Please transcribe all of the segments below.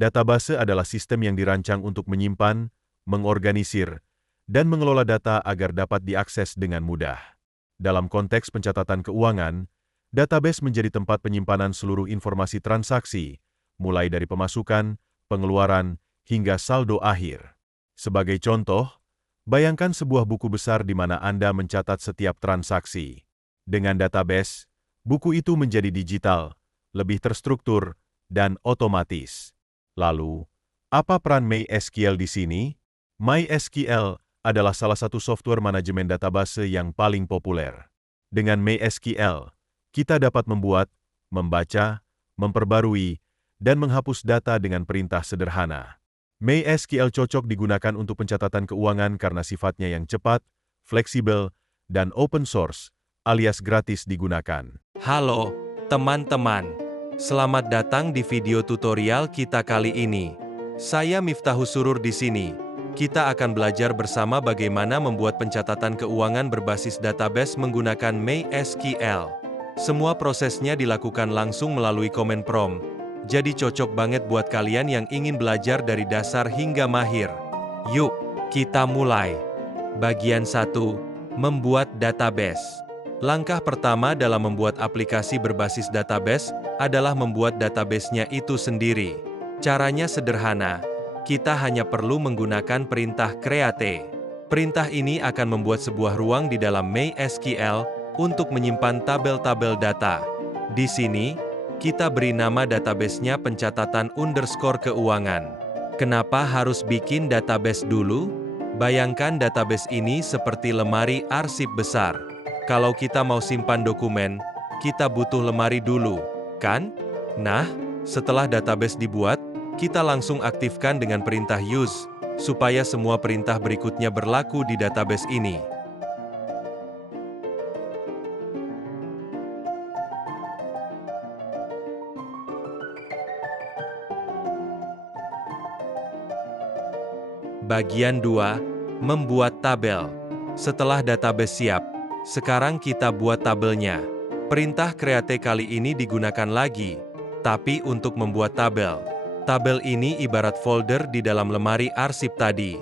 Database adalah sistem yang dirancang untuk menyimpan, mengorganisir, dan mengelola data agar dapat diakses dengan mudah. Dalam konteks pencatatan keuangan, database menjadi tempat penyimpanan seluruh informasi transaksi, mulai dari pemasukan, pengeluaran, hingga saldo akhir. Sebagai contoh, bayangkan sebuah buku besar di mana Anda mencatat setiap transaksi. Dengan database, buku itu menjadi digital, lebih terstruktur, dan otomatis. Lalu, apa peran MySQL di sini? MySQL adalah salah satu software manajemen database yang paling populer. Dengan MySQL, kita dapat membuat, membaca, memperbarui, dan menghapus data dengan perintah sederhana. MySQL cocok digunakan untuk pencatatan keuangan karena sifatnya yang cepat, fleksibel, dan open source, alias gratis digunakan. Halo, teman-teman. Selamat datang di video tutorial kita kali ini. Saya Miftahus Surur di sini. Kita akan belajar bersama bagaimana membuat pencatatan keuangan berbasis database menggunakan MySQL. Semua prosesnya dilakukan langsung melalui command prompt. Jadi cocok banget buat kalian yang ingin belajar dari dasar hingga mahir. Yuk, kita mulai. Bagian 1. Membuat database. Langkah pertama dalam membuat aplikasi berbasis database adalah membuat database-nya itu sendiri. Caranya sederhana. Kita hanya perlu menggunakan perintah create. Perintah ini akan membuat sebuah ruang di dalam MySQL untuk menyimpan tabel-tabel data. Di sini, kita beri nama database-nya pencatatan underscore keuangan. Kenapa harus bikin database dulu? Bayangkan database ini seperti lemari arsip besar. Kalau kita mau simpan dokumen, kita butuh lemari dulu, kan? Nah, setelah database dibuat, kita langsung aktifkan dengan perintah use, supaya semua perintah berikutnya berlaku di database ini. Bagian 2. Membuat tabel. Setelah database siap, sekarang kita buat tabelnya. Perintah create kali ini digunakan lagi, tapi untuk membuat tabel. Tabel ini ibarat folder di dalam lemari arsip tadi.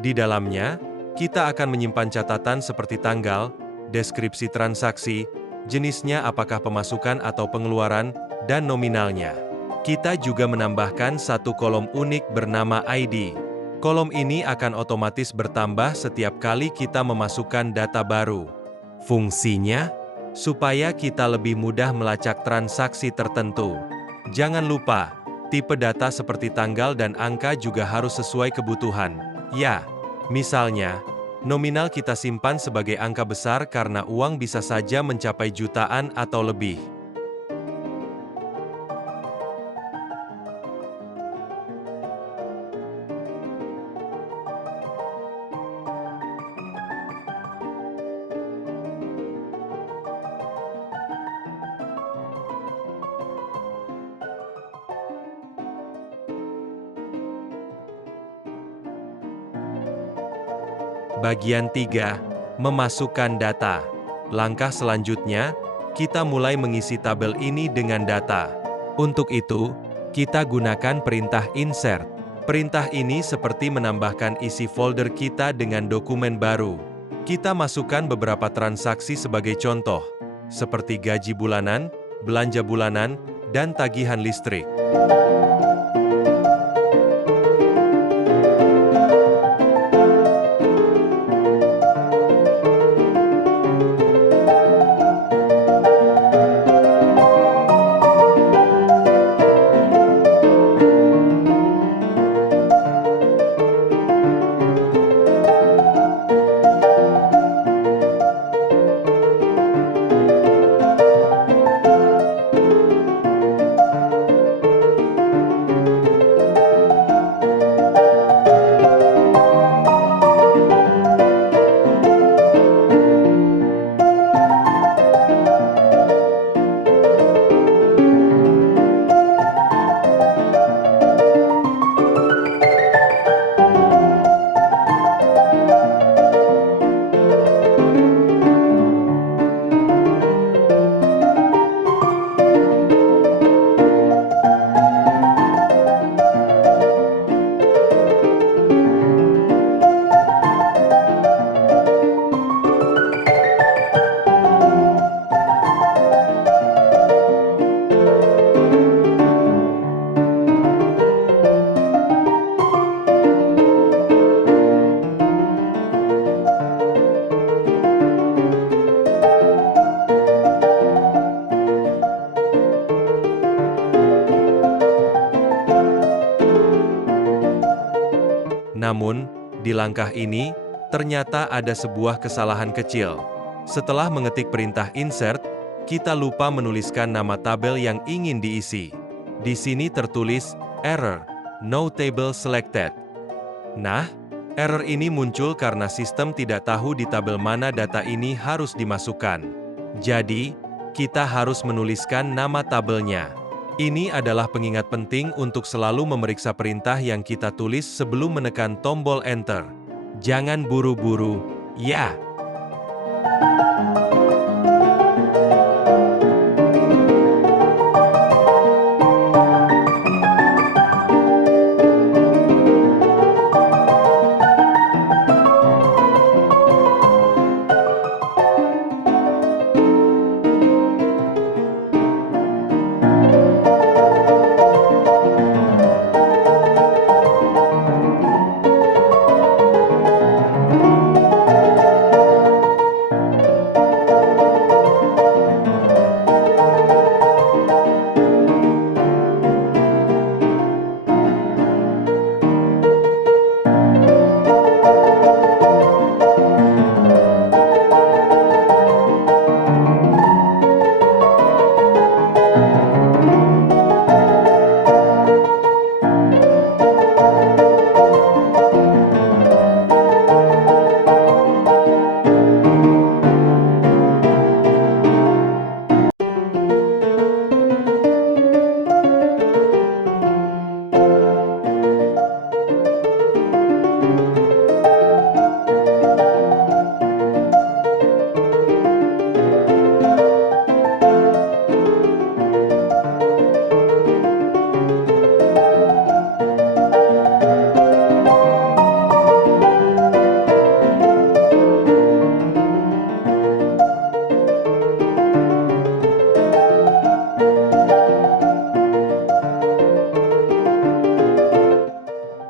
Di dalamnya, kita akan menyimpan catatan seperti tanggal, deskripsi transaksi, jenisnya apakah pemasukan atau pengeluaran, dan nominalnya. Kita juga menambahkan satu kolom unik bernama ID. Kolom ini akan otomatis bertambah setiap kali kita memasukkan data baru. Fungsinya, supaya kita lebih mudah melacak transaksi tertentu. Jangan lupa, tipe data seperti tanggal dan angka juga harus sesuai kebutuhan. Ya, misalnya, nominal kita simpan sebagai angka besar karena uang bisa saja mencapai jutaan atau lebih. Bagian 3. Memasukkan data. Langkah selanjutnya, kita mulai mengisi tabel ini dengan data. Untuk itu, kita gunakan perintah insert. Perintah ini seperti menambahkan isi folder kita dengan dokumen baru. Kita masukkan beberapa transaksi sebagai contoh, seperti gaji bulanan, belanja bulanan, dan tagihan listrik. Di langkah ini, ternyata ada sebuah kesalahan kecil. Setelah mengetik perintah insert, kita lupa menuliskan nama tabel yang ingin diisi. Di sini tertulis, error, no table selected. Nah, error ini muncul karena sistem tidak tahu di tabel mana data ini harus dimasukkan. Jadi, kita harus menuliskan nama tabelnya. Ini adalah pengingat penting untuk selalu memeriksa perintah yang kita tulis sebelum menekan tombol Enter. Jangan buru-buru, ya.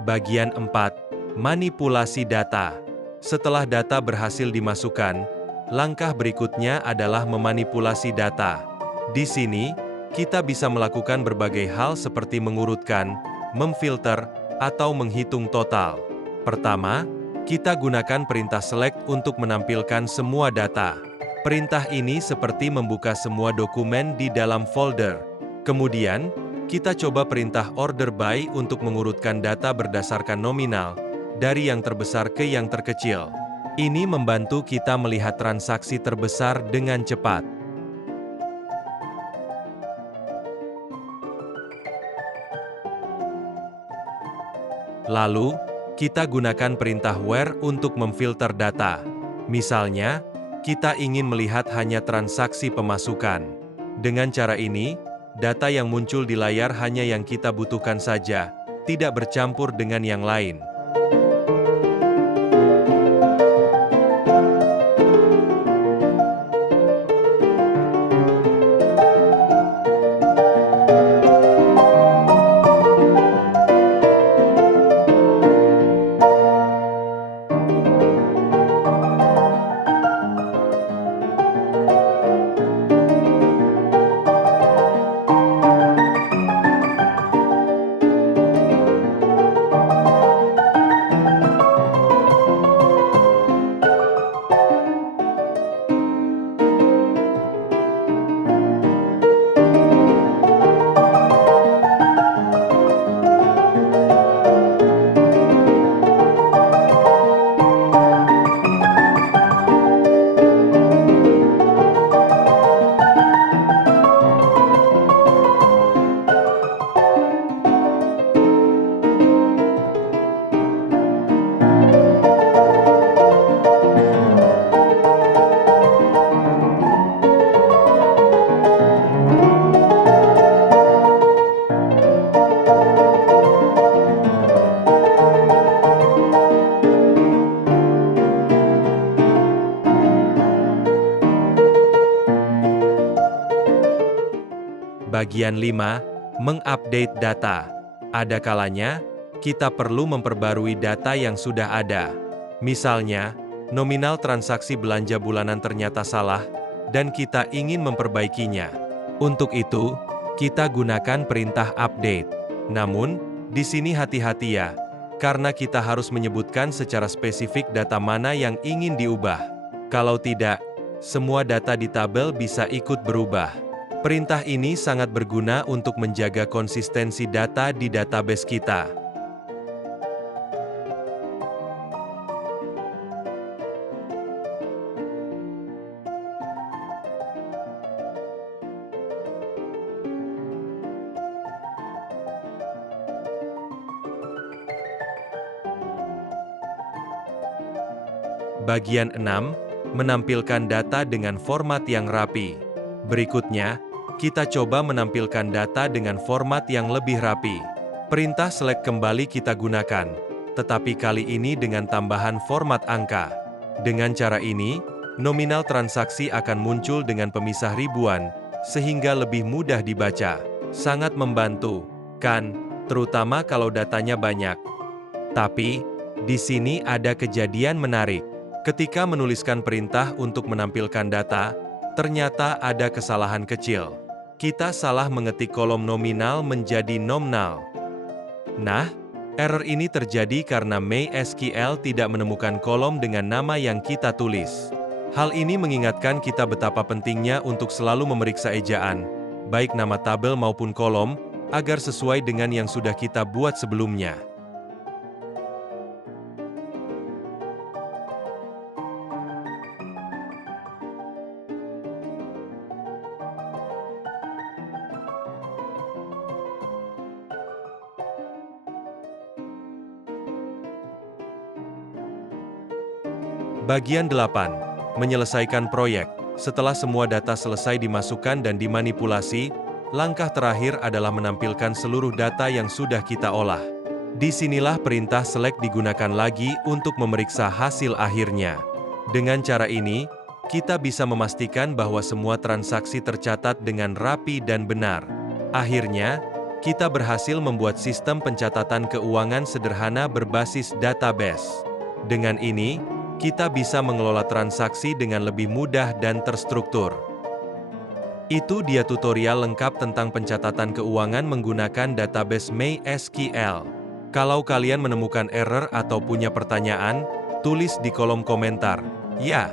Bagian 4. Manipulasi data. Setelah data berhasil dimasukkan, langkah berikutnya adalah memanipulasi data. Di sini, kita bisa melakukan berbagai hal seperti mengurutkan, memfilter, atau menghitung total. Pertama, kita gunakan perintah select untuk menampilkan semua data. Perintah ini seperti membuka semua dokumen di dalam folder. Kemudian, kita coba perintah order by untuk mengurutkan data berdasarkan nominal, dari yang terbesar ke yang terkecil. Ini membantu kita melihat transaksi terbesar dengan cepat. Lalu, kita gunakan perintah where untuk memfilter data. Misalnya, kita ingin melihat hanya transaksi pemasukan. Dengan cara ini, data yang muncul di layar hanya yang kita butuhkan saja, tidak bercampur dengan yang lain. Bagian 5. Mengupdate data. Ada kalanya, kita perlu memperbarui data yang sudah ada. Misalnya, nominal transaksi belanja bulanan ternyata salah, dan kita ingin memperbaikinya. Untuk itu, kita gunakan perintah update. Namun, di sini hati-hati ya. karena kita harus menyebutkan secara spesifik data mana yang ingin diubah. Kalau tidak, semua data di tabel bisa ikut berubah. Perintah ini sangat berguna untuk menjaga konsistensi data di database kita. Bagian 6, menampilkan data dengan format yang rapi. Berikutnya, kita coba menampilkan data dengan format yang lebih rapi. Perintah select kembali kita gunakan, tetapi kali ini dengan tambahan format angka. Dengan cara ini, nominal transaksi akan muncul dengan pemisah ribuan, sehingga lebih mudah dibaca. Sangat membantu, kan? Terutama kalau datanya banyak. Tapi, di sini ada kejadian menarik. Ketika menuliskan perintah untuk menampilkan data, ternyata ada kesalahan kecil. Kita salah mengetik kolom nominal menjadi nominal. Nah, error ini terjadi karena MySQL tidak menemukan kolom dengan nama yang kita tulis. Hal ini mengingatkan kita betapa pentingnya untuk selalu memeriksa ejaan, baik nama tabel maupun kolom, agar sesuai dengan yang sudah kita buat sebelumnya. Bagian 8. Menyelesaikan proyek. Setelah semua data selesai dimasukkan dan dimanipulasi, langkah terakhir adalah menampilkan seluruh data yang sudah kita olah. Disinilah perintah select digunakan lagi untuk memeriksa hasil akhirnya. Dengan cara ini, kita bisa memastikan bahwa semua transaksi tercatat dengan rapi dan benar. Akhirnya, kita berhasil membuat sistem pencatatan keuangan sederhana berbasis database. Dengan ini, kita bisa mengelola transaksi dengan lebih mudah dan terstruktur. Itu dia tutorial lengkap tentang pencatatan keuangan menggunakan database MySQL. Kalau kalian menemukan error atau punya pertanyaan, tulis di kolom komentar. Ya,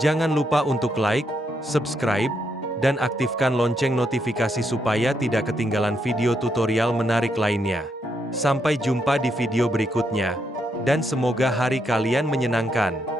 jangan lupa untuk like, subscribe, dan aktifkan lonceng notifikasi supaya tidak ketinggalan video tutorial menarik lainnya. Sampai jumpa di video berikutnya. Dan semoga hari kalian menyenangkan.